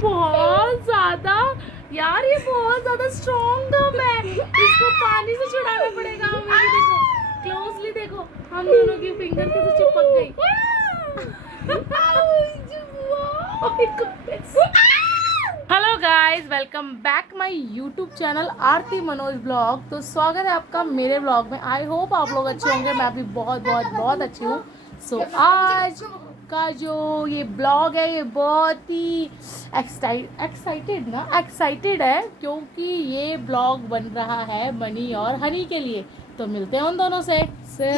बहुत ज्यादा यार, ये बहुत ज्यादा स्ट्रॉन्ग गम है, इसको पानी से छुड़ाना पड़ेगा हमें। ये देखो, क्लोजली देखो, हम दोनों की फिंगर कैसे चिपक गई। Hello guys, welcome back my YouTube channel Aarti Manoj blog. तो स्वागत है आपका मेरे ब्लॉग में। आई होप आप लोग अच्छे होंगे, मैं भी बहुत बहुत बहुत अच्छी हूँ। सो आज का जो ये ब्लॉग है ये बहुत ही एक्साइटेड है, क्योंकि ये ब्लॉग बन रहा है मनी और हनी के लिए। तो मिलते हैं उन दोनों से। मजे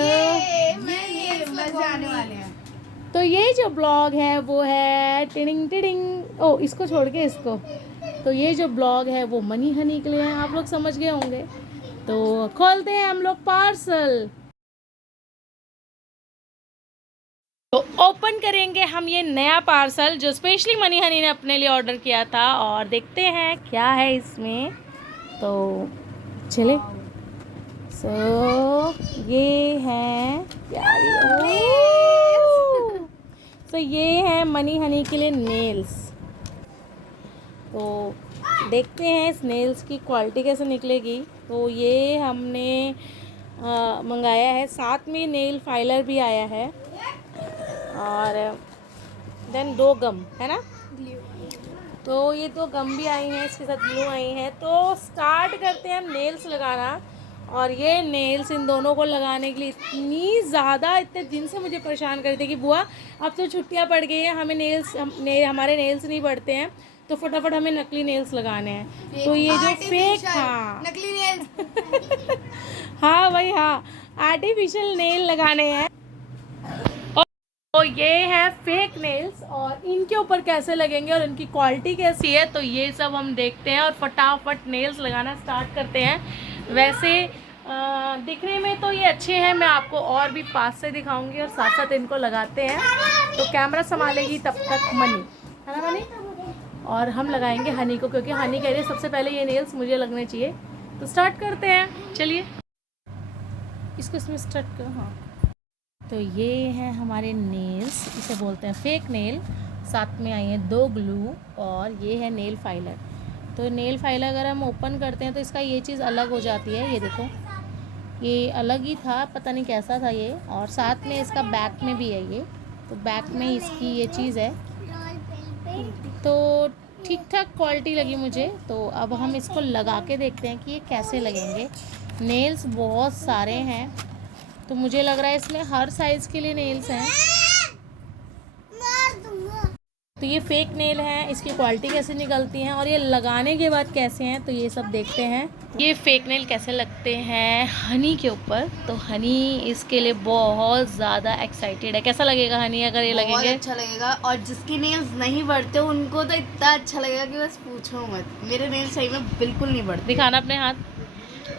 आने वाले हैं। तो ये जो ब्लॉग है वो है टिडिंग टिडिंग, ओ इसको छोड़ के इसको। तो ये जो ब्लॉग है वो मनी हनी के लिए है, आप लोग समझ गए होंगे। तो खोलते हैं हम लोग पार्सल। तो ओपन करेंगे हम ये नया पार्सल जो स्पेशली मनी हनी ने अपने लिए ऑर्डर किया था, और देखते हैं क्या है इसमें। तो चले। ये है तो ये है मनी हनी के लिए नेल्स। तो देखते हैं इस नेल्स की क्वालिटी कैसे निकलेगी। तो ये हमने मंगाया है, साथ में नेल फाइलर भी आया है, और देन 2 गम है ना। तो ये 2 गम भी आई हैं, इसके साथ ग्लू आई हैं। तो स्टार्ट करते हैं हम नेल्स लगाना। और ये नेल्स इन दोनों को लगाने के लिए इतने दिन से मुझे परेशान करते कि बुआ अब तो छुट्टियां पड़ गई हैं, हमें हमारे नेल्स नहीं बढ़ते हैं, तो फटाफट हमें नकली नेल्स लगाने हैं। तो ये जो फेक, हाँ नकली नेल्स हाँ भाई हाँ, आर्टिफिशियल नेल लगाने हैं। तो ये है फेक नेल्स, और इनके ऊपर कैसे लगेंगे और इनकी क्वालिटी कैसी है, तो ये सब हम देखते हैं और फटाफट नेल्स लगाना स्टार्ट करते हैं। वैसे दिखने में तो ये अच्छे हैं, मैं आपको और भी पास से दिखाऊंगी और साथ साथ इनको लगाते हैं। तो कैमरा संभालेगी तब तक मनी, है ना मनी, और हम लगाएंगे हनी को, क्योंकि हनी कह रही है सबसे पहले ये नेल्स मुझे लगने चाहिए। तो स्टार्ट करते हैं, चलिए इसको इसमें स्टार्ट करो। हाँ, तो ये हैं हमारे नेल्स, इसे बोलते हैं फेक नेल। साथ में आई हैं 2 ग्लू, और ये है नेल फाइलर। तो नेल फाइलर अगर हम ओपन करते हैं तो इसका ये चीज़ अलग हो जाती है। ये देखो, ये अलग ही था, पता नहीं कैसा था ये। और साथ में इसका बैक में भी है ये, तो बैक में इसकी ये चीज़ है। तो ठीक ठाक क्वालिटी लगी मुझे। तो अब हम इसको लगा के देखते हैं कि ये कैसे लगेंगे। नेल्स बहुत सारे हैं, तो मुझे लग रहा है इसमें हर साइज़ के लिए नेल्स हैं। तो ये फेक नेल हैं, इसकी क्वालिटी कैसे निकलती हैं और ये लगाने के बाद कैसे हैं, तो ये सब देखते हैं। ये फेक नेल कैसे लगते हैं हनी के ऊपर। तो हनी इसके लिए बहुत ज़्यादा एक्साइटेड है। कैसा लगेगा हनी अगर ये लगेंगे? बहुत अच्छा लगेगा, और जिसके नेल्स नहीं बढ़ते उनको तो इतना अच्छा लगेगा कि बस पूछो मत। मेरे नेल्स सही में बिल्कुल नहीं बढ़ते। दिखाना अपने हाथ।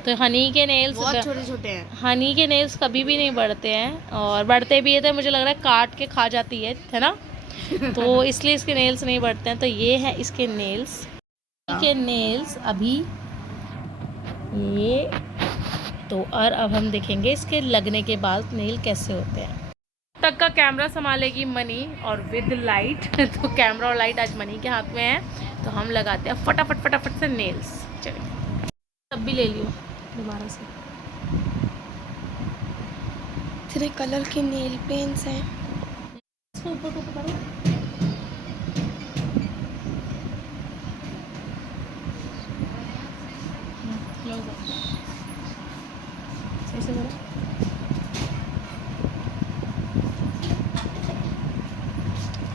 तो हनी के नेल्स बहुत छोटे छोटे हैं। हनी के नेल्स कभी भी नहीं बढ़ते हैं, और बढ़ते भी है तो मुझे लग रहा है काट के खा जाती है ना। तो इसलिए इसके नेल्स नहीं बढ़ते हैं। तो ये है इसके नेल्स, अभी ये। तो और अब हम देखेंगे इसके लगने के बाद नेल कैसे होते हैं। तक का कैमरा संभालेगी मनी, और विद लाइट। तो कैमरा और लाइट आज मनी के हाथ में है। तो हम लगाते हैं फटाफट से नेल्स। चलिए, तब भी ले लियो दोबारा से। तेरे कलर के नेल पेंट्स हैं। इसको ऊपर को करो। ऐसे करो।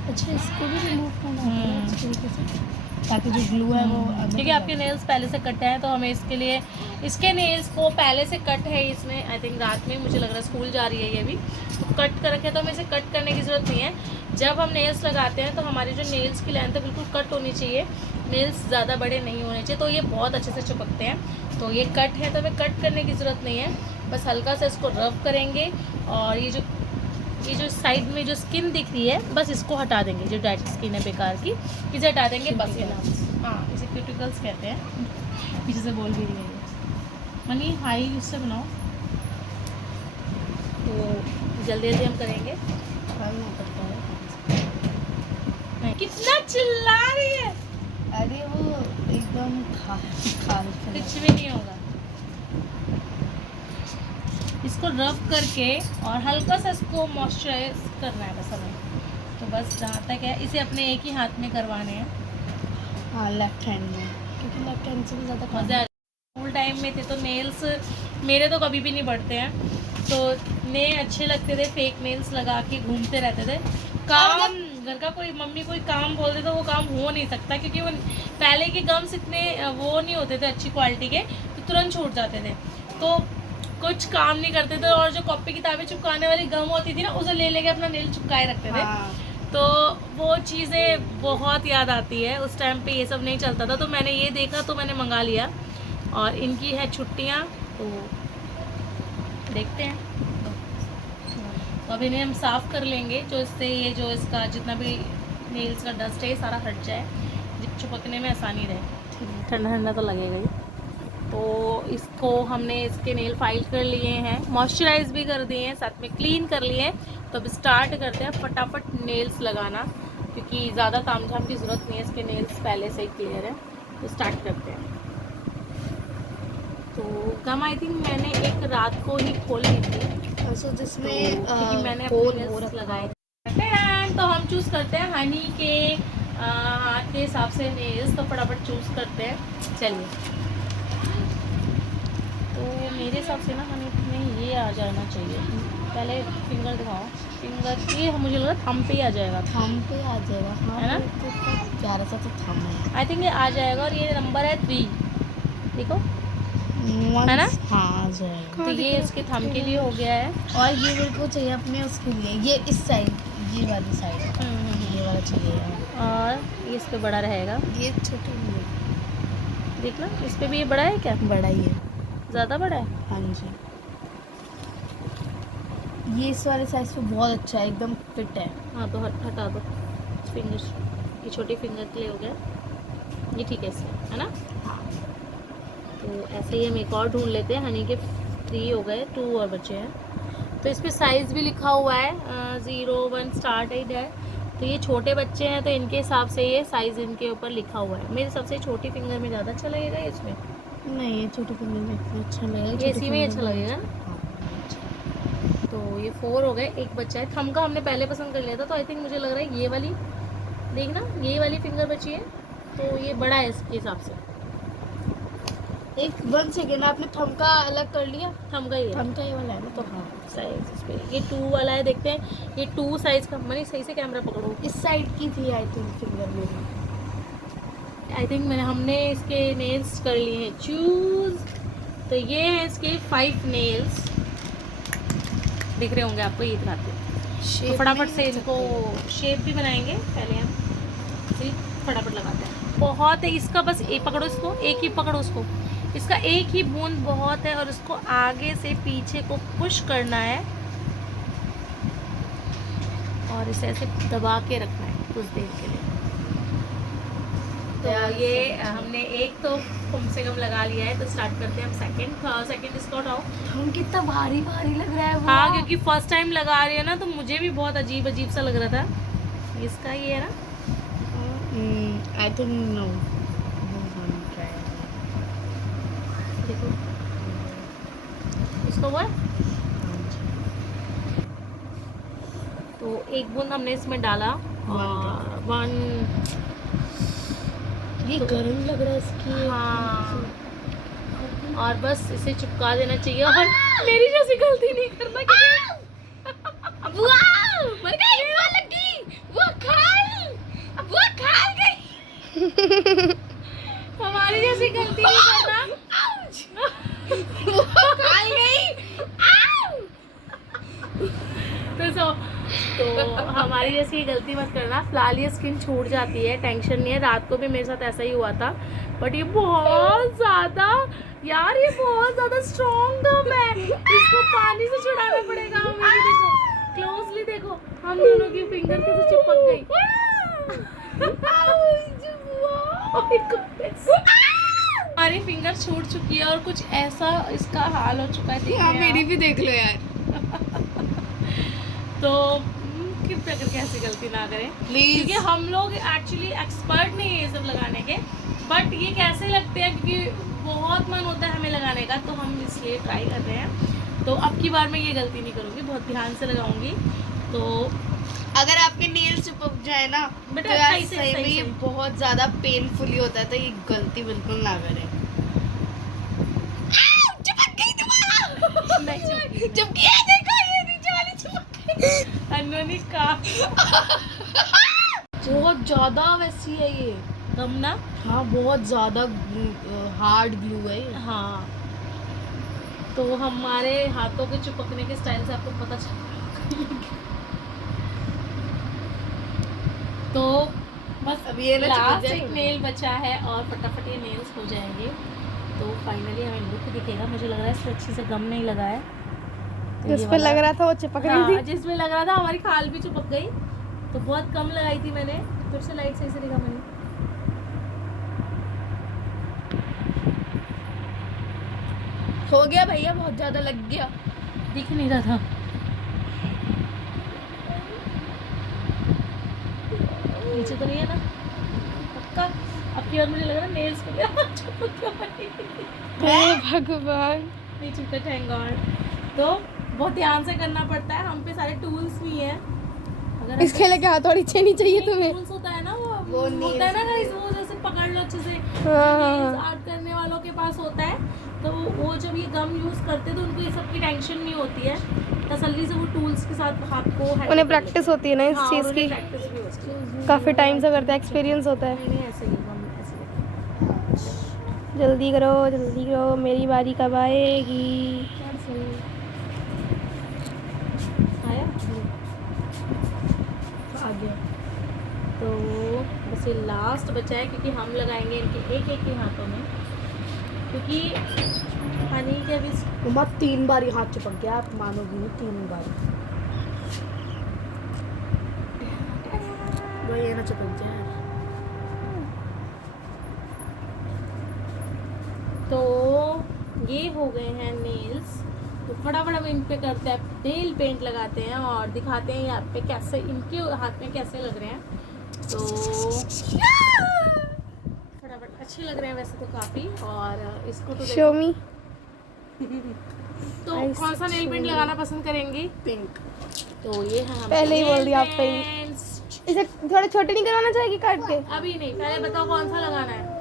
अच्छा, इसको भी रिमूव करना है इस तरीके से, ताकि जो ग्लू है वो, क्योंकि आपके नेल्स पहले से कट हैं, तो हमें इसके लिए इसके नेल्स को पहले से कट है इसमें। आई थिंक रात में, मुझे लग रहा है स्कूल जा रही है ये भी, तो कट कर रखे, तो हमें इसे कट करने की ज़रूरत नहीं है। जब हम नेल्स लगाते हैं तो हमारी जो नेल्स की लेंथ है बिल्कुल कट होनी चाहिए, नेल्स ज़्यादा बड़े नहीं होने चाहिए, तो ये बहुत अच्छे से चिपकते हैं। तो ये कट है तो हमें कट करने की ज़रूरत नहीं है, बस हल्का सा इसको रब करेंगे। और ये जो साइड में जो स्किन दिख रही है, बस इसको हटा देंगे, जो डेड स्किन है बेकार की, इसे हटा देंगे बस। ये हाँ, इसे क्यूटिकल्स कहते हैं। पीछे से बोल भी रही है मनी, हाई उससे बनाओ। तो जल्दी हम करेंगे। कितना चिल्ला रही है। अरे वो एकदम कुछ भी नहीं होगा। इसको रब करके और हल्का सा इसको मॉइस्चराइज करना है बस हमें। तो बस जहाँ तक है इसे अपने एक ही हाथ में करवाने हैं। हाँ, लेफ्ट हैंड में, क्योंकि लेफ्ट हैंड से भी ज़्यादा मज़ा। स्कूल टाइम में थे तो नेल्स मेरे तो कभी भी नहीं बढ़ते हैं, तो नए अच्छे लगते थे, फेक नेल्स लगा के घूमते रहते थे। काम घर का कोई मम्मी कोई काम बोल दे तो वो काम हो नहीं सकता, क्योंकि वो पहले के गम्स इतने वो नहीं होते थे अच्छी क्वालिटी के, तो तुरंत छूट जाते थे, तो कुछ काम नहीं करते थे। और जो कॉपी किताबें चिपकाने वाली गम होती थी ना, उसे ले लेके अपना नेल चिपकाए रखते थे। हाँ। तो वो चीज़ें बहुत याद आती है। उस टाइम पे ये सब नहीं चलता था, तो मैंने ये देखा तो मैंने मंगा लिया। और इनकी है छुट्टियाँ, तो देखते हैं। तो अब इन्हें हम साफ़ कर लेंगे, जो इससे ये जो इसका जितना भी नेल्स का डस्ट है सारा हट जाए, चिपकने में आसानी रहे। ठंडा ठंडा तो लगेगा ही। तो इसको हमने इसके नेल फाइल कर लिए हैं, मॉइस्चराइज भी कर दिए हैं, साथ में क्लीन कर लिए हैं। तो अब स्टार्ट करते हैं फटाफट नेल्स लगाना, क्योंकि ज़्यादा तामझाम की ज़रूरत नहीं है, इसके नेल्स पहले से ही क्लियर है। तो स्टार्ट करते हैं। तो गम आई थिंक मैंने एक रात को ही खोल ली थी, सो जिसमें क्योंकि मैंने अपने नेल्स लगाए थे। तो हम चूज़ करते हैं हनी के हाथ के हिसाब से नेल्स, तो फटाफट चूज़ करते हैं। चलिए, तो मेरे हिसाब से ना हमें में ये आ जाना चाहिए। पहले फिंगर दिखाओ, फिंगर ये मुझे लगा थंब पे ही आ जाएगा। थंब पे आ जाएगा, हाँ, है ना? तो प्यारा सा तो थंब है। आई थिंक ये आ जाएगा। और ये नंबर है 3, देखो है ना? हाँ, आ जाएगा। तो ये इसके थंब के लिए हो गया है। और ये मेरे को चाहिए अपने उसके लिए, ये इस साइड, ये वाली साइड, ये वाला चाहिए। और ये इस पे बड़ा रहेगा, ये छोटे देखना इस पे भी ये बड़ा है क्या? बड़ा ही है, ज़्यादा बड़ा है। हाँ जी। ये इस वाले साइज पे बहुत अच्छा है, एकदम फिट है। हाँ, तो हटा दो फिंगर, ये छोटी फिंगर के लिए हो गया, ये ठीक है इससे, है ना? हाँ। तो ऐसे ही हम एक और ढूंढ लेते हैं। हनी के 3 हो गए, 2 और बचे हैं। तो इस पे साइज़ भी लिखा हुआ है, 0, 1 स्टार्ट 8 है। तो ये छोटे बच्चे हैं, तो इनके हिसाब से ये साइज़ इनके ऊपर लिखा हुआ है। मेरे सबसे छोटी फिंगर में ज़्यादा अच्छा लगेगा इसमें। नहीं, ये छोटे फिंगर में अच्छा लगेगा, ये इसी में अच्छा लगेगा ना? तो ये 4 हो गए, एक बच्चा है। थंब का हमने पहले पसंद कर लिया था, तो आई थिंक मुझे लग रहा है ये वाली, देखना ये वाली फिंगर बची है, तो ये बड़ा है इसके हिसाब से। एक 1 सेकेंड, आपने थंब का अलग कर लिया? थंब का ही है, थंब का ये वाला है ना, तो हाँ साइज इस पे ये 2 वाला है। देखते हैं ये 2 साइज का। मनी सही से कैमरा पकड़ो। इस साइड की थी आई थिंक फिंगर मेरी। आई थिंक हमने इसके नेल्स कर लिए हैं चूज। तो ये है इसके 5 नेल्स, दिख रहे होंगे आपको, ये दिखाते हैं। तो फटाफट से इनको शेप भी बनाएंगे, पहले हम इसे फटाफट लगाते हैं। बहुत है इसका, बस एक पकड़ो इसको, एक ही पकड़ो उसको, इसका एक ही बूंद बहुत है। और इसको आगे से पीछे को पुश करना है और इसे ऐसे दबा के रखना है कुछ देर के लिए। तो ये हमने एक तो कम से कम लगा लिया है, तो स्टार्ट करते हैं हम सेकंड इसको उठाओ। हम कितना भारी भारी लग रहा है वो। हाँ, क्योंकि फर्स्ट टाइम लगा रही है ना, तो मुझे भी बहुत अजीब अजीब सा लग रहा था। इसका ये है ना, आई थिंक नो, देखो इसको हुआ। तो एक बूंद हमने इसमें डाला और 1 ये गर्म लग रहा है इसकी। हाँ, और बस इसे चिपका देना चाहिए। और मेरी जैसी गलती नहीं करना, हमारी जैसी गलती नहीं करना। तो हमारी जैसी गलती मत करना। फिलहाल ये स्किन छूट जाती है, टेंशन नहीं है। रात को भी मेरे साथ ऐसा ही हुआ था, बट ये बहुत ज़्यादा यार, ये बहुत ज़्यादा स्ट्रॉन्ग गम है। इसको पानी से छुड़ाना पड़ेगा हमें। देखो क्लोजली, देखो हम दोनों की फिंगर कैसे चिपक गई। हमारी फिंगर छूट चुकी है और कुछ ऐसा इसका हाल हो चुका है। मेरी भी देख लो यार। तो कृपया करके ऐसी गलती ना करें प्लीज। क्योंकि हम लोग एक्चुअली एक्सपर्ट नहीं है ये सब लगाने के, बट ये कैसे लगते हैं क्योंकि बहुत मन होता है हमें लगाने का, तो हम इसलिए ट्राई कर रहे हैं। तो अब की बार मैं ये गलती नहीं करूँगी, बहुत ध्यान से लगाऊंगी। तो अगर आपके नेल चिपक जाए ना बेटा, तो यार सही से, सही में सही ये से। बहुत ज्यादा पेनफुली होता है, तो ये गलती बिल्कुल ना करें। चिपक गई तुम्हारा। नहीं चिपकी। चिपकी है, देखो ये नीचे वाली चिपक गई। अनोनी का बहुत ज्यादा वैसी है ये। कम ना। हाँ बहुत ज्यादा हार्ड ग्लू है ये। हाँ, तो हमारे हाथों के चिपकने के स्टाइल से आपको पता चल। तो बस अब ये ना चिपक लास्ट जाए एक तो- नेल बचा है और फटाफट ये नेल्स हो जाएंगे। तो फाइनली हमें लुक दिखेगा। मुझे लग रहा है इसमें अच्छे से गम नहीं लगा है। तो जिस ये पे वाला- लग रहा था वो चिपक रही हाँ, थी। जिसमें लग रहा था हमारी खाल भी चिपक गई, तो बहुत कम लगाई थी मैंने। फिर से लाइट सही से दिखा मैंने। हो गया भैया, बहुत ज्यादा लग गया। दिख नहीं रहा था। नीचे तो नहीं है ना पक्का? अब की बार मुझे लग रहा है नेल्स पे मेरा हाथ चिपक गया। हे भगवान। नहीं चिपका, थैंक गॉड। तो बहुत ध्यान से करना पड़ता है, हम पे सारे टूल्स भी हैं। अगर इसके लिए क्या हथौड़ी चाहिए चाहिए तुम्हें? टूल्स होता है ना, वो वो होता है ना nails- guys, वो जैसे पकड़ लो अच्छे से। हाँ। आर्ट करने वालों के पास होता है, तो वो जब ये गम यूज करते हैं तो उनको ये सब की टेंशन नहीं होती है। तसल्ली से वो टूल्स के साथ हाथ को handle कर उन्हें लेते प्रैक्टिस होती है ना हैं। इस हाँ, चीज और की। उन्हें practice भी होती है। काफी टाइम से करते हैं, एक्सपीरियंस होता है। नहीं नहीं, ऐसे ही गम ऐसे ही। जल्दी करो मेरी बारी कब आएगी? आया आ गया। तो बस ये लास्ट बचा है क्योंकि हम लगाएंगे इनके एक एक के हाथों में, क्योंकि हनी के अभी मम्मा 3 बार ये हाथ चिपक गया, आप मानोगी नहीं, 3 बार। वही है ना, चिपक जाए। तो ये हो गए हैं नेल्स। तो फटाफट हम इन पे करते हैं नेल पेंट लगाते हैं और दिखाते हैं यहाँ पे कैसे इनके हाथ में कैसे लग रहे हैं। तो फटाफट अच्छे लग रहे हैं वैसे तो काफ़ी। और इसको तो शो मी। तो कौन सा नेल पेंट लगाना पसंद करेंगी? पिंक। तो ये है हमारे पहले ही बोल nail दिया आप paints। इसे थोड़े छोटे नहीं करवाना चाहेगी काट के? अभी नहीं, पहले बताओ कौन सा लगाना है।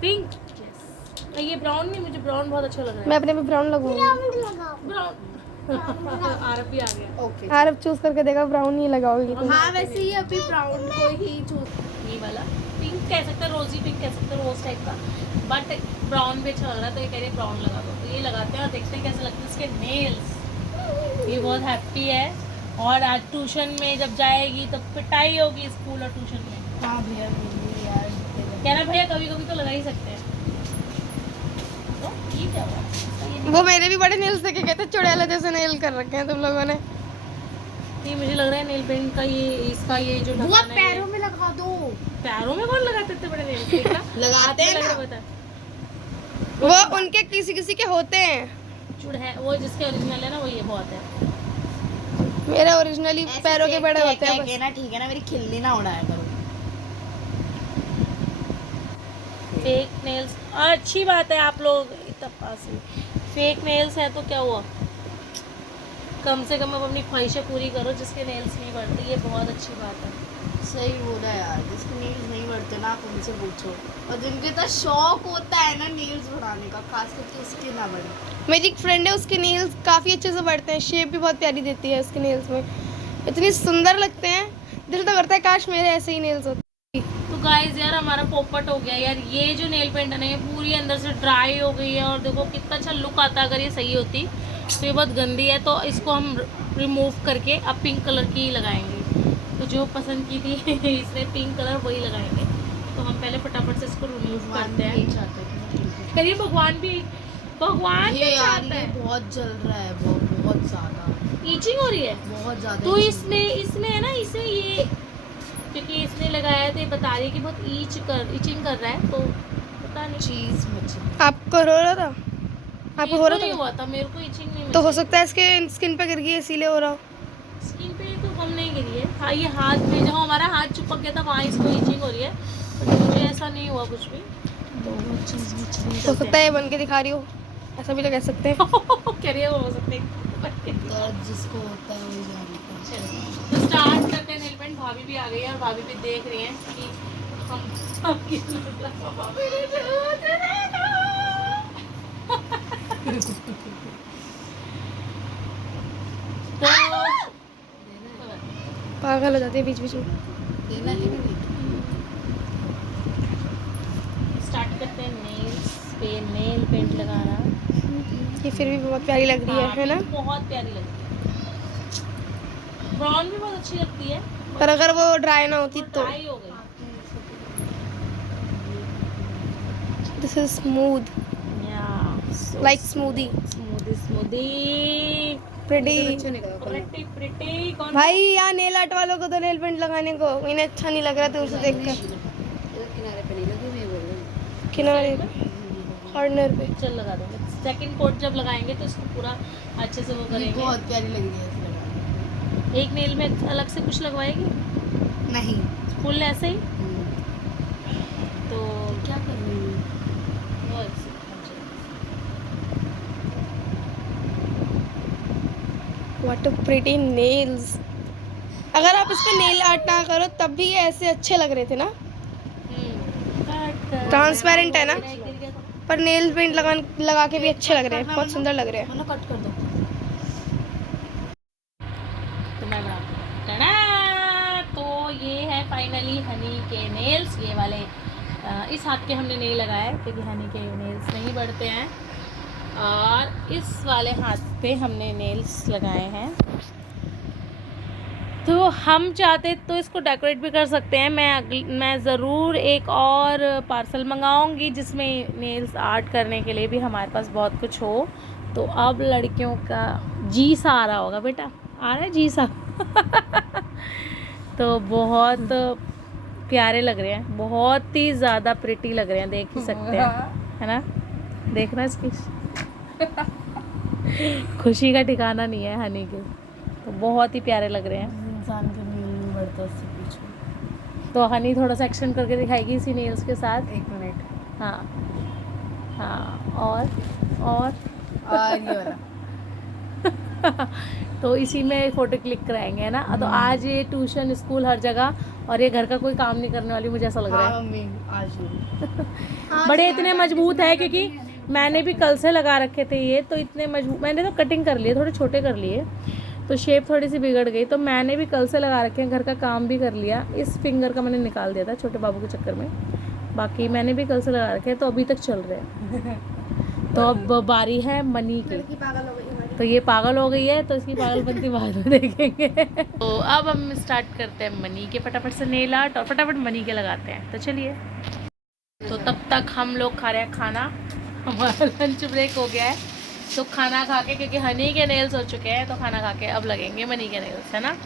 पिंक। ये ब्राउन नहीं, मुझे ब्राउन बहुत अच्छा लग रहा मैं अपने पे ब्राउन लगूंगी। है। ब्राउन आरब भी आ गया। ओके। आरब चूज करके देखा, ब्राउन नहीं लगाओगी तुम। हाँ वैसे ही अभी ब्राउन को ही चूज। ये वाला पिंक कह सकते हैं, रोजी पिंक कह सकते हैं, रोज टाइप का, बट ब्राउन भी अच्छा लग रहा है। तो ये कह रहे हैं ब्राउन लगा दो, तो ये लगाते हैं और देखते हैं कैसे लगते हैं इसके नेल्स। ये बहुत हैप्पी है और आज ट्यूशन में जब जाएगी तो पिटाई होगी स्कूल और ट्यूशन में। हाँ भैया यार, कह रहा भैया कभी कभी तो लगा ही सकते हैं। तो ये क्या हुआ? ये वो मेरे भी बड़े नेल्स देखे कहते चुड़ैला जैसे नेल कर रखे हैं तुम लोगों ने। ये मुझे लग रहा है नेल पेंट का ये इसका ये जो वो ढक्कन है, पैरों में लगा दो। पैरों में कौन लगाते इतने बड़े नेल्स? देखना लगाते हैं ना। बता वो उनके किसी किसी के होते हैं। चुड़ है वो जिसके ओरिजिनल है ना, वो ये बहुत है। मेरे ओरिजिनली पैरों के बड़े होते हैं बस। ना, ठीक है ना, मेरी खिल्ली ना उड़ाया करो। फेक नेल्स अच्छी बात है, आप लोग इतना पास ही फेक नेल्स है तो क्या हुआ, कम से कम अब अपनी ख्वाहिशें पूरी करो। जिसके नेल्स नहीं बढ़ते ये बहुत अच्छी बात है। सही बोला यार, जिसके नेल्स नहीं बढ़ते ना आप उनसे पूछो, और जिनके इतना शौक होता है ना नेल्स बढ़ाने का, खास करके उसके ना बढ़े। मेरी एक फ्रेंड है, उसके नेल्स काफ़ी अच्छे से बढ़ते हैं, शेप भी बहुत प्यारी देती है उसके नेल्स में, इतनी सुंदर लगते हैं। दिल तो करता है काश मेरे ऐसे ही नेल्स होते। तो गाइस यार हमारा पोपट हो गया यार। ये जो नेल पेंट है ना ये पूरी अंदर से ड्राई हो गई है और देखो कितना अच्छा लुक आता है अगर ये सही होती। तो ये बहुत गंदी है, तो इसको हम रिमूव करके अब पिंक कलर की ही लगाएंगे। तो जो पसंद की थी इसने पिंक कलर वही लगाएंगे। तो हम पहले फटाफट से इसको रिमूव करते हैं। करिए भगवान भी ये यार चाहता ये है। बहुत जल रहा है, बहुत ज्यादा, ईचिंग हो रही है बहुत ज्यादा। तो इसने है ना इसे ये क्योंकि इसने लगाया तो ये बता रही है कि बहुत ईचिंग कर रहा है, तो पता नहीं। चीज मछली। आपको रो रहा था? आपको हो रहा नहीं था? हुआ था, मेरे को इचिंग नहीं तो हो सकता है इसके स्किन पे गिर गई इसीलिए हो रहा हो। स्किन पे तो कम नहीं गिरी है। हाँ, ये हाथ में जहाँ हमारा हाथ चिपक गया था वहाँ इसको इचिंग हो रही है, बट मुझे ऐसा नहीं हुआ कुछ भी। तो वो चीज़ हो सकता है ये बन के दिखा रही हो, ऐसा भी तो कह सकते हैं। कह रही है, वो हो सकते हैं। दर्द जिसको होता है वही जानता है। चलो तो स्टार्ट करते हैं नेल पेंट। भाभी भी आ गई है और भाभी भी देख रही हैं कि हम तो पागल हो जाती है बीच बीच में। देना है कि नहीं? स्टार्ट करते हैं नेल्स पे नेल पेंट लगाना। ये फिर भी बहुत प्यारी लग रही है ना? बहुत प्यारी लगती है। ब्राउन भी बहुत अच्छी लगती है, पर अगर वो ड्राई ना होती तो। ड्राई हो गई। This is smooth like smoothie. Smoothie pretty. अच्छा निकला कलर। प्रिटी कौन भाई यहाँ नेल आर्ट वालों को तो नेल पेंट लगाने को इन्हें अच्छा नहीं लग रहा दूर से देखकर। इधर किनारे पे नहीं लगी हुई है बोल रही किनारे कॉर्नर पे। चल लगा देंगे। सेकंड कोट जब लगाएंगे तो इसको पूरा अच्छे से वो हूँ। करेंगे। बहुत प्यारी लग रही है ऐसे लगा। एक नेल में अलग से कुछ लगवाएगी, नहीं फुल ऐसे ही तो क्या कर रही हूँ? वो ऐसे व्हाट अ प्रिटी नेल्स। अगर आप इस पे नेल आर्ट ना करो तब भी ये ऐसे अच्छे लग रहे थे ना। ट्रांसपेरेंट है ना, पर नेल पेंट लगा के भी अच्छे लग रहे हैं, बहुत सुंदर लग रहे हैं। ना कट कर दो। तो मैं बनाती हूँ। टडा! तो ये है फाइनली हनी के नेल्स। ये वाले इस हाथ के हमने नेल लगाए हैं क्योंकि हनी के नेल्स नहीं बढ़ते हैं, और इस वाले हाथ पे हमने नेल्स लगाए हैं। तो हम चाहते तो इसको डेकोरेट भी कर सकते हैं। मैं ज़रूर एक और पार्सल मंगाऊंगी जिसमें नेल्स आर्ट करने के लिए भी हमारे पास बहुत कुछ हो। तो अब लड़कियों का जी सा आ रहा होगा, बेटा आ रहा है जी सा। तो बहुत प्यारे लग रहे हैं, बहुत ही ज़्यादा प्रिटी लग रहे हैं, देख ही सकते हैं, है ना? देखना इसकी खुशी का ठिकाना नहीं है हनी के। तो बहुत ही प्यारे लग रहे हैं। इंसान के नील नहीं बढ़ता उससे पूछो। तो हनी थोड़ा सा एक्शन करके दिखाएगी इसी नेल्स के साथ। 1 मिनट। हाँ हाँ, और ये वाला। तो इसी में फ़ोटो क्लिक कराएंगे, है ना? तो आज ये ट्यूशन स्कूल हर जगह, और ये घर का कोई काम नहीं करने वाली, मुझे ऐसा लग रहा है। हाँ मम्मी आज नहीं। बड़े इतने मजबूत है क्योंकि मैंने भी कल से लगा रखे थे ये, तो इतने मजबूत। मैंने तो कटिंग कर लिए, थोड़े छोटे कर लिए, तो शेप थोड़ी सी बिगड़ गई। तो मैंने भी कल से लगा रखे हैं, घर का काम भी कर लिया। इस फिंगर का मैंने निकाल दिया था छोटे बाबू के चक्कर में, बाकी मैंने भी कल से लगा रखे हैं, तो अभी तक चल रहे हैं। तो अब बारी है मनी की। पागल हो गई। तो ये पागल हो गई है, तो इसकी पागलपंती बाद में देखेंगे। तो अब हम स्टार्ट करते हैं मनी के फटाफट से नेल आर्ट, और फटाफट मनी के लगाते हैं। तो चलिए, तो तब तक हम लोग खा रहे हैं खाना। हमारा लंच ब्रेक हो गया है, तो खाना खा के, क्योंकि हनी के नेल्स हो चुके हैं, तो खाना खा के अब लगेंगे मनी के नेल्स, है ना?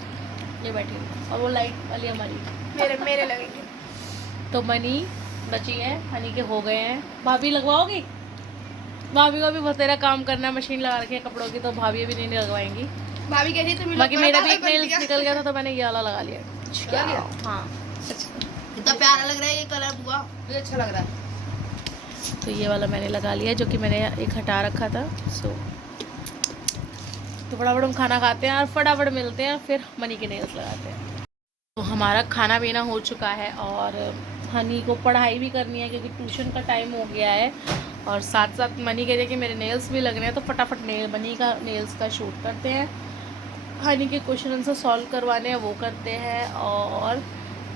ये बैठी हूँ, और वो लाइट वाली हमारी मेरे लगेंगे। तो मनी बची है, हनी के हो गए हैं। भाभी लगवाओगी? भाभी को भी बहुत तेरा काम करना है, मशीन लगा रखी है कपड़ों की, तो भाभी अभी नहीं लगवाएंगी। भाभी कहती तुम बाकी मेरा भी एक नेल्स निकल गया था, तो मैंने ये वाला लगा लिया। क्या लिया? हाँ, कितना प्यारा लग रहा है ये कलर बुआ, मुझे अच्छा लग रहा है। तो ये वाला मैंने लगा लिया, जो कि मैंने एक हटा रखा था। तो फटाफट हम खाना खाते हैं और फटाफट मिलते हैं, फिर मनी के नेल्स लगाते हैं। तो हमारा खाना पीना हो चुका है, और हनी को पढ़ाई भी करनी है क्योंकि ट्यूशन का टाइम हो गया है, और साथ साथ मनी कह रही है कि मेरे नेल्स भी लगने हैं। तो फटाफट मनी का नेल्स का शूट करते हैं, हनी के क्वेश्चन आंसर सॉल्व करवाने हैं वो करते हैं, और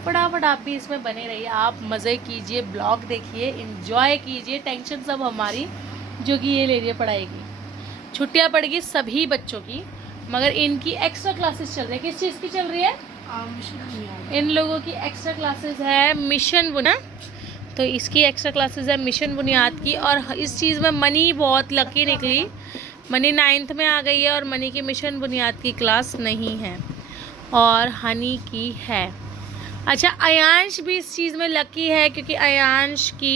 फटाफट आप भी इसमें बने रहिए। आप मज़े कीजिए, ब्लॉग देखिए, एंजॉय कीजिए। टेंशन सब हमारी जो कि ये ले रही है पढ़ाई की। छुट्टियां पड़ गई सभी बच्चों की, मगर इनकी एक्स्ट्रा क्लासेस चल रही है। किस चीज़ की चल रही है? इन लोगों की एक्स्ट्रा क्लासेस है मिशन बुना। तो इसकी एक्स्ट्रा क्लासेस है मिशन बुनियाद की, और इस चीज़ में मनी बहुत लकी निकली। मनी 9th में आ गई है, और मनी की मिशन बुनियाद की क्लास नहीं है, और हनी की है। अच्छा, अयांश भी इस चीज़ में लकी है क्योंकि अयांश की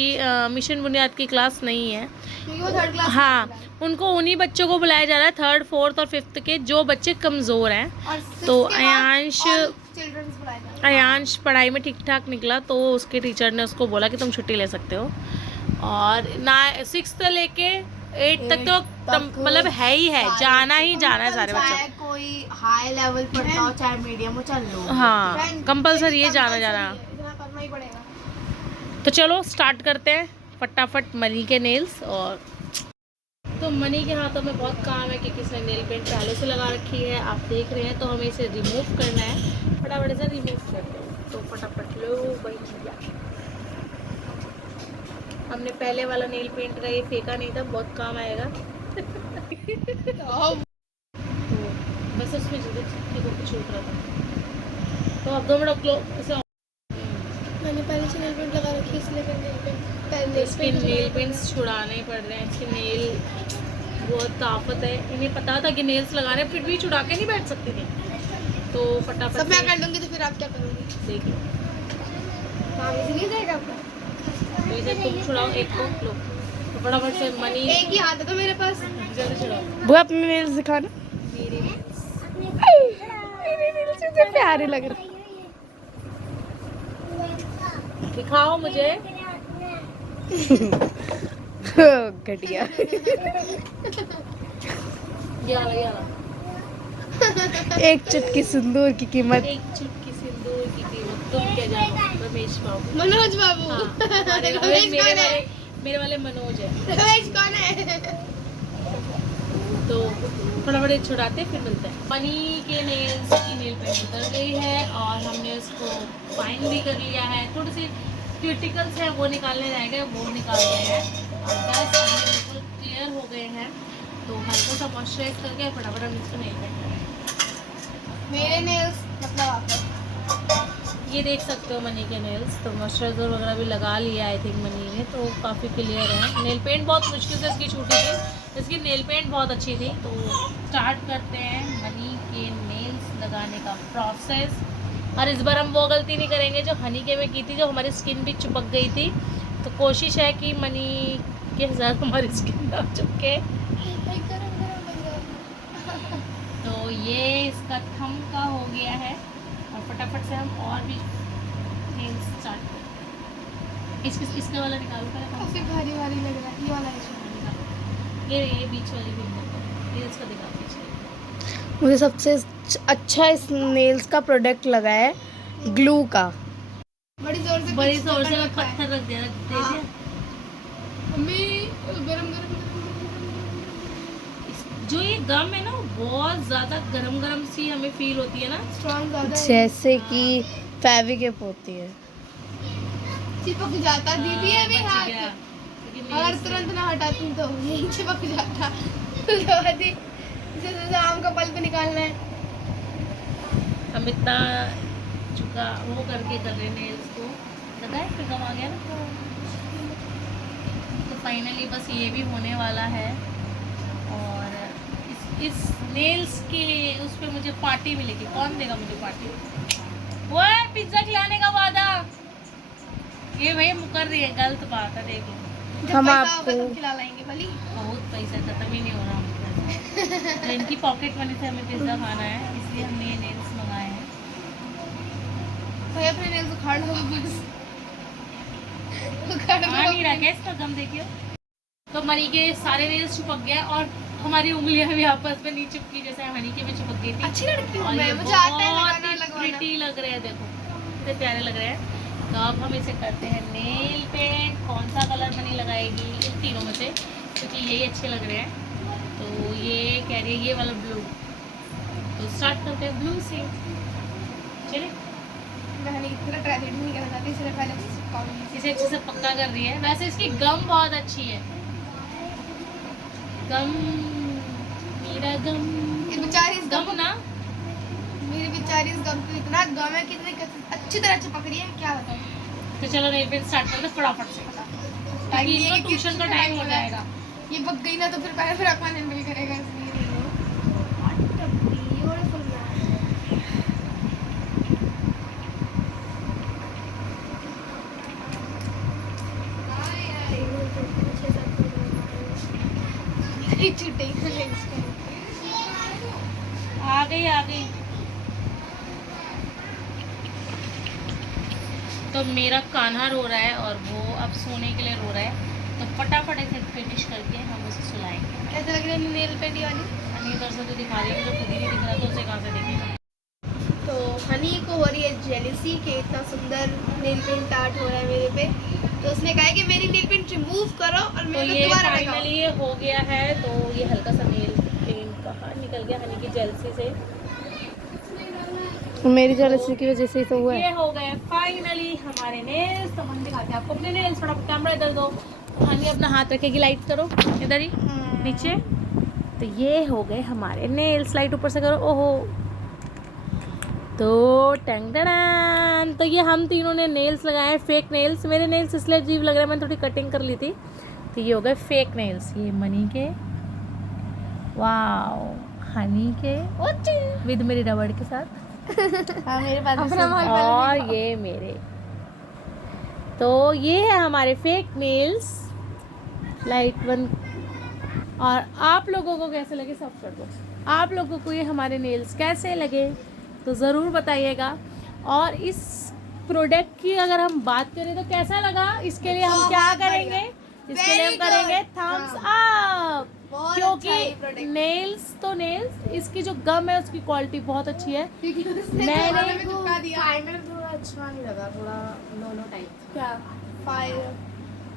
मिशन बुनियाद की क्लास नहीं है। क्योंकि वो 3rd क्लास हाँ, उनको उन्हीं बच्चों को बुलाया जा रहा है 3rd, 4th और 5th के जो बच्चे कमज़ोर हैं। और तो 6th के बाद अयांश all children's बुलाए जा रहे हैं। अयांश पढ़ाई में ठीक ठाक निकला तो उसके टीचर ने उसको बोला कि तुम छुट्टी ले सकते हो। और ना 6th से लेके 8th तक तो मतलब है ही है, जाना ही जाना है सारे बच्चों चाहे कोई हाई लेवल पढ़ता हो चाहे मीडियम हो चाहे लो। को। हाँ, कंपलसरी है जाना जाना। इतना करना ही पड़ेगा। तो चलो स्टार्ट करते हैं फटाफट मनी के नेल्स। और तो मनी के हाथों में बहुत काम है क्योंकि इसने नेल पेंट पहले से लगा रखी है, आप देख रहे हैं। तो हमें इसे रिमूव करना है, फटाफट से रिमूव करते हैं। तो फटाफट लो भैया। हमने पहले वाला नेल पेंट का ये फेंका नहीं था, बहुत काम आएगा। तो बस उसमें देखो कुछ छूट रहा था, तो अब 2 मिनट इसे मैंने पहले से नेल पेंट लगा रखी है इसलिए फिर नेल पेंट पहले इसके नेल पेंट्स छुड़ाने पड़ रहे हैं। इसके नेल बहुत ताकत है, इन्हें पता था कि नेल्स लगाने, फिर भी छुड़ा के नहीं बैठ सकती थी। तो फटाफट सब मैं से कर लूंगी तो फिर आप क्या करोगी? देखिए, काम इजी नहीं जाएगा आपका? तो इसे तुम छुड़ाओ एक को, लो तो फटाफट से मनी एक ही हाथ है तो मेरे पास। जल्दी छुड़ाओ। वो अपने नेल्स दिखाना। मेरे nails। मेरे नेल्स मुझे प्यारे लग रहे हैं। दिखाओ मुझे। घटिया। ये वाला एक चुटकी सिंदूर की कीमत। एक चुटकी सिंदूर की कीमत तुम क्या जानो, रमेश बाबू। मनोज बाबू। हाँ, हमारे रमेश कौन है? मेरे वाले मनोज है। रमेश कौन है? तो फटाफट छुड़ाते फिर मिलते हैं। मनी के नेल्स की नेल पेंट उतर गई है और हमने उसको फाइन भी कर लिया है। थोड़ी सी क्यूटिकल्स है वो निकालने रहेंगे, वो निकाल रहे हैं। और बस हमने बिल्कुल क्लियर हो गए हैं। तो हल्का सा मॉइस्चराइज करके फटाफट हम इसको नेल पेंट करेंगे। मेरे नेल्स मतलब आप ये देख सकते हो मनी के नेल्स। तो मॉइस्चराइजर वगैरह भी लगा लिया आई थिंक मनी ने, तो काफ़ी क्लियर है। नेल पेंट बहुत मुश्किल से इसकी छूटी थी, इसकी नेल पेंट बहुत अच्छी थी। तो स्टार्ट करते हैं मनी के नेल्स लगाने का प्रोसेस। और इस बार हम वो गलती नहीं करेंगे जो हनी के में की थी, जो हमारी स्किन भी चिपक गई थी। तो कोशिश है कि मनी के साथ हमारी स्किन ना चिपके। तो ये इसका थंब का हो गया है और फटाफट से हम और भी नेल्स स्टार्ट करें। इसका वाला निकालो पहले। काफी भारी भारी लग रहा है ये वाला है। ये बीच वाली भी ये इसका दिखा दीजिए। मुझे सबसे अच्छा इस नेल्स का प्रोडक्ट लगा है ग्लू का। बड़ी जोर से मैं पत्थर रख दिया देखिए। मम्मी गरम गरम जो ये गम है ना बहुत ज्यादा गरम गरम सी हमें फील होती है ना, स्ट्रॉन्ग ज्यादा है। जैसे कि फेविक्विक होती है, चिपक जाता दीदी है भी हाथ। अगर तुरंत ना हटाती तो यही चिपक जाता। जैसे आम का पल्प निकालना है। हम इतना चुका वो करके कर रहे हैं इसको, लगा है फिर गम आ गया ना। तो फाइनली बस ये भी होने वाला है। और इस नेल्स के लिए उस पर मुझे पार्टी मिलेगी। कौन देगा मुझे पार्टी? वो है पिज्जा खिलाने का वादा। ये भाई मुकर रही है, गलत बात है। देखो हम आपको खिला लाएंगे भली। बहुत पैसा खत्म ही नहीं हो रहा हमको। तो इनकी पॉकेट मनी से हमें पिज्जा खाना है, इसलिए हमने ये नेल्स मंगाए हैं। भाई अपने नेल्स उखाड़ लो वापस। आ नहीं रहा क्या इसका गम देखिए। तो मनी के सारे नेल्स चिपक गए और हमारी उंगलियां भी आपस में नहीं चिपकी, जैसे हनी के में चिपक गई थी। अच्छी लड़की हूँ और मैं, ये मुझे आता है बहुत लगाना ही लगवाना। प्रिटी लग रहे हैं, देखो कितने प्यारे लग रहे हैं। तो अब हम इसे करते हैं नेल पेंट। कौन सा कलर मनी लगाएगी इन तीनों में से, क्योंकि यही अच्छे लग रहे हैं। तो ये कह रही है ये वाला ब्लू। तो स्टार्ट करते हैं ब्लू से। चलिए मैं हनी की तरह ट्राई नहीं करना चाहती, इसलिए पहले से चिपकाऊंगी। इसे अच्छे से पक्का कर रही है। वैसे इसकी गम बहुत अच्छी है। गम मेरा गम, इस बेचारी इस गम ना मेरी बेचारी इस गम को इतना गम है कि इतनी अच्छी तरह चिपक रही है, क्या बताऊं। तो चलो नेल पेंट स्टार्ट करते हैं फटाफट से, ताकि इनका ट्यूशन का टाइम हो जाएगा। ये पक गई ना तो फिर पैर फिर अपना हैंडल करेगा, इसलिए आ गई। तो मेरा कान्हा रो रहा है और वो अब सोने के लिए रो रहा है, तो फटाफट इसे फिनिश करके हम उसे सुलाएंगे। कैसे लग रही है नेल पेंट वाली? हनी इधर से तो दिखा रही है, जो खुद ही नहीं दिख रहा तो उसे कहाँ से दिखेगा। तो हनी को हो रही है जेलिसी कि इतना सुंदर नेल पेंट आर्ट हो रहा है मेरे पे, तो उसने कहा है कि मेरी नेल पेंट रिमूव करो और तो मेरे को ये दोबारा फाइनली लगाओ। ये हो गया है। तो ये हल्का सा नेल पेंट कहाँ निकल गया हनी की जेलसी से। मेरी जेलिसी की वजह से ही तो हुआ ये हो गए फाइनली हमारे नेल्स। तो हम दिखाते हैं आपको अपने नेल्स। थोड़ा कैमरा इधर दो, हनी अपना हाथ रखेगी, लाइट करो इधर ही नीचे। तो ये हो गए हमारे नेल्स, लाइट ऊपर से करो। ओहो, तो टंग टड़ान। तो ये हम तीनों ने नेल्स लगाए, फेक नेल्स। मेरे नेल्स इसलिए अजीब लग रहा है, मैंने थोड़ी कटिंग कर ली थी। तो ये हो गए फेक नेल्स। ये मनी के, वाओ, हनी के विद मेरी रबड़ के साथ, हाँ, मेरे पास और ये मेरे। तो ये है हमारे फेक नेल्स। Light one. और आप लोगों को कैसे लगे सब कर दो। आप लोगों को ये हमारे नेल्स कैसे लगे तो ज़रूर बताइएगा। और इस प्रोडक्ट की अगर हम बात करें तो कैसा लगा, इसके लिए हम क्या करेंगे, इसके लिए हम करेंगे थम्स अप। क्योंकि नेल्स तो नेल्स, इसकी जो गम है उसकी क्वालिटी बहुत अच्छी है। मैंने थोड़ा अच्छा नहीं लगा, थोड़ा नो टाइप। क्या फायर?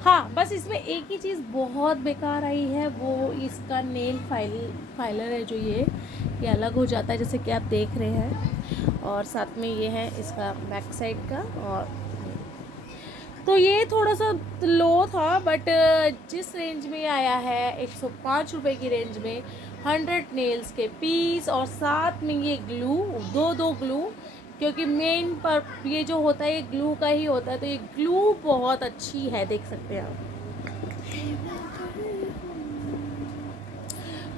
हाँ, बस इसमें एक ही चीज़ बहुत बेकार आई है, वो इसका नेल फाइलर है जो ये अलग हो जाता है, जैसे कि आप देख रहे हैं। और साथ में ये है इसका बैक साइड का। और तो ये थोड़ा सा लो था, बट जिस रेंज में आया है 105 रुपये की रेंज में 100 नेल्स के पीस, और साथ में ये ग्लू, दो ग्लू, क्योंकि मेन पर ये जो होता है ये ग्लू का ही होता है। तो ये ग्लू बहुत अच्छी है, देख सकते हैं आप।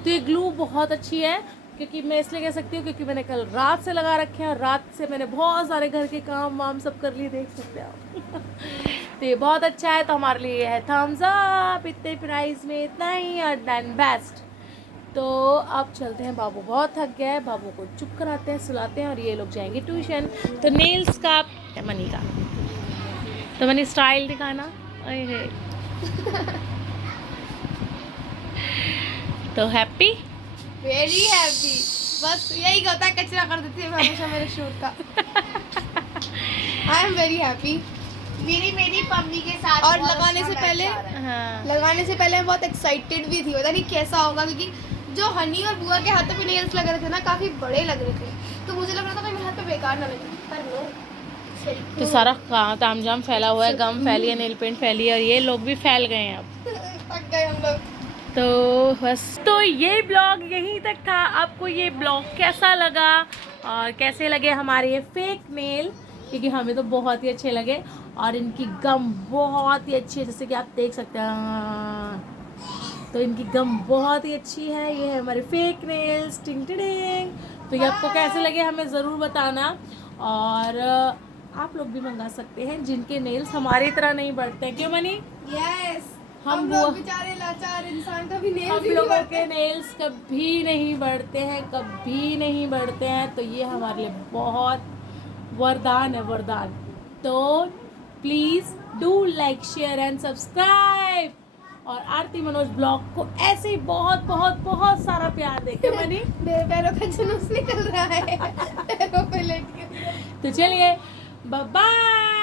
तो ये ग्लू बहुत अच्छी है, क्योंकि मैं इसलिए कह सकती हूँ क्योंकि मैंने कल रात से लगा रखे हैं और रात से मैंने बहुत सारे घर के काम वाम सब कर लिए, देख सकते हैं आप। तो ये बहुत अच्छा है। तो हमारे लिए है थम्स अप, इतने प्राइस में इतना ही और देन बेस्ट। तो अब चलते हैं, बाबू बहुत थक गया है, बाबू को चुप कराते हैं, सुलाते हैं और ये लोग जाएंगे ट्यूशन। तो नेल्स का मनी का, तो मनी स्टाइल दिखाना। अरे तो हैप्पी, वेरी हैप्पी। बस यही होता है, कचरा कर देती है हमेशा मेरे शूट का। I am very happy. मेरी मम्मी के साथ और बहुत लगाने अच्छा से पहले मैच आ रहा है। लगाने से पहले मैं बहुत एक्साइटेड भी थी, पता नहीं कैसा होगा, क्योंकि जो हनी और बुआ के हाथों पे नेल्स लग रहे थे ना, काफी बड़े लग रहे थे, तो मुझे लग रहा था कि मेरे हाथ पे बेकार ना लगे, पर नो। तो सारा तामझाम फैला हुआ है, गम फैली है, नेल पेंट फैली है, और ये लोग भी फैल गए हैं अब। थक गए हम लोग। तो बस, तो ये ब्लॉग यहीं तक था। आपको ये ब्लॉग कैसा लगा और कैसे लगे हमारे ये फेक नेल, क्योंकि हमें तो बहुत ही अच्छे लगे और इनकी गम बहुत ही अच्छी है, जैसे कि आप देख सकते हैं। तो इनकी गम बहुत ही अच्छी है। ये है हमारे फेक नेल्स, टिंग टिंग। तो ये आपको कैसे लगे हमें ज़रूर बताना। और आप लोग भी मंगा सकते हैं जिनके नेल्स हमारी तरह नहीं बढ़ते हैं, क्यों मनी? यस, हम लोग बेचारे लाचार इंसान का भी नेल्स हम लोगों के नेल्स कभी नहीं बढ़ते हैं, कभी नहीं बढ़ते हैं। तो ये हमारे लिए बहुत वरदान है, वरदान। तो please do like, share and subscribe. और आरती मनोज ब्लॉग को ऐसे ही बहुत बहुत बहुत सारा प्यार देते मनी। मेरे पैरों का जुलूस निकल रहा है पैरों पे लेट के। तो चलिए, बाय बाय।